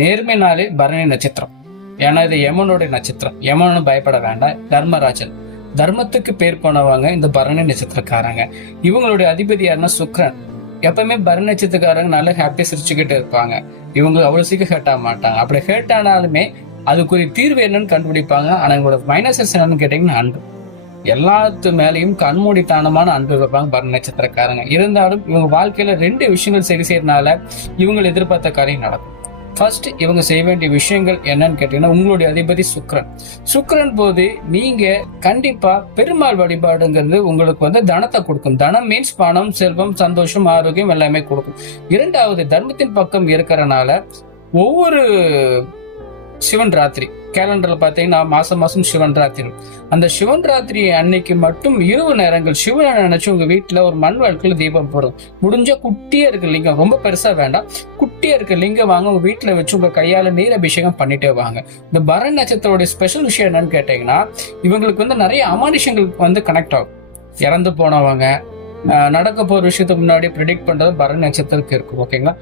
நேர்மைனாலே பரணி நட்சத்திரம். ஏன்னா இது யமனுடைய நட்சத்திரம். யமனு பயப்பட வேண்டாம். தர்மராஜன், தர்மத்துக்கு பேர் போனவங்க இந்த பரணி நட்சத்திரக்காரங்க. இவங்களுடைய அதிபதி யாருன்னா சுக்கிரன். எப்பவுமே பரணி நட்சத்திரக்காரங்க நல்லா ஹாப்பியா சிரிச்சுக்கிட்டு இருப்பாங்க. இவங்க அவ்வளவு சீக்கிரம் ஹேர்ட் ஆக மாட்டாங்க. அப்படி ஹேர்ட் ஆனாலுமே அதுக்குரிய தீர்வு என்னன்னு கண்டுபிடிப்பாங்க. ஆனா இவங்களோட மைனஸஸ் என்னன்னு கேட்டீங்கன்னா அன்பு. எல்லாத்து மேலையும் கண்மூடித்தனமான அன்பு வைப்பாங்க பரணி நட்சத்திரக்காரங்க. இருந்தாலும் இவங்க வாழ்க்கையில 2 விஷயங்கள் சரி செய்யறதுனால இவங்க எதிர்பார்த்த காரியம் நடக்கும். ஃபர்ஸ்ட் இவங்க செய்ய வேண்டிய விஷயங்கள் என்னன்னு கேட்டீங்கன்னா, உங்களுடைய அதிபதி சுக்கிரன். சுக்கிரன் போது நீங்க கண்டிப்பா பெருமாள் வழிபாடுங்கிறது உங்களுக்கு தனத்தை கொடுக்கும். தனம் மீன்ஸ் பணம், செல்வம், சந்தோஷம், ஆரோக்கியம் எல்லாமே கொடுக்கும். 2வது தர்மத்தின் பக்கம் இருக்கிறனால ஒவ்வொரு சிவன் ராத்திரி கேலண்டர்ல பாத்தீங்கன்னா மாசம் சிவன் ராத்திரி. அந்த சிவன் ராத்திரி அன்னைக்கு மட்டும் இரவு நேரங்கள் சிவனை நினைச்சு உங்க வீட்டுல ஒரு மண் விளக்குல தீபம் போடும். முடிஞ்ச குட்டியா இருக்க லிங்கம், ரொம்ப பெருசா வேண்டாம், குட்டியா இருக்க லிங்கம் வாங்க உங்க வீட்டுல வச்சு உங்க கையால நீர் அபிஷேகம் பண்ணிட்டே வாங்க. இந்த பரணி நட்சத்திரோட ஸ்பெஷல் விஷயம் என்னன்னு கேட்டீங்கன்னா, இவங்களுக்கு நிறைய அமானுஷங்களுக்கு கனெக்ட் ஆகும். இறந்து போனவங்க, நடக்க போற விஷயத்துக்கு முன்னாடி ப்ரெடிக்ட் பண்றது பரணி நட்சத்திரத்துக்கு இருக்கும். ஓகேங்களா?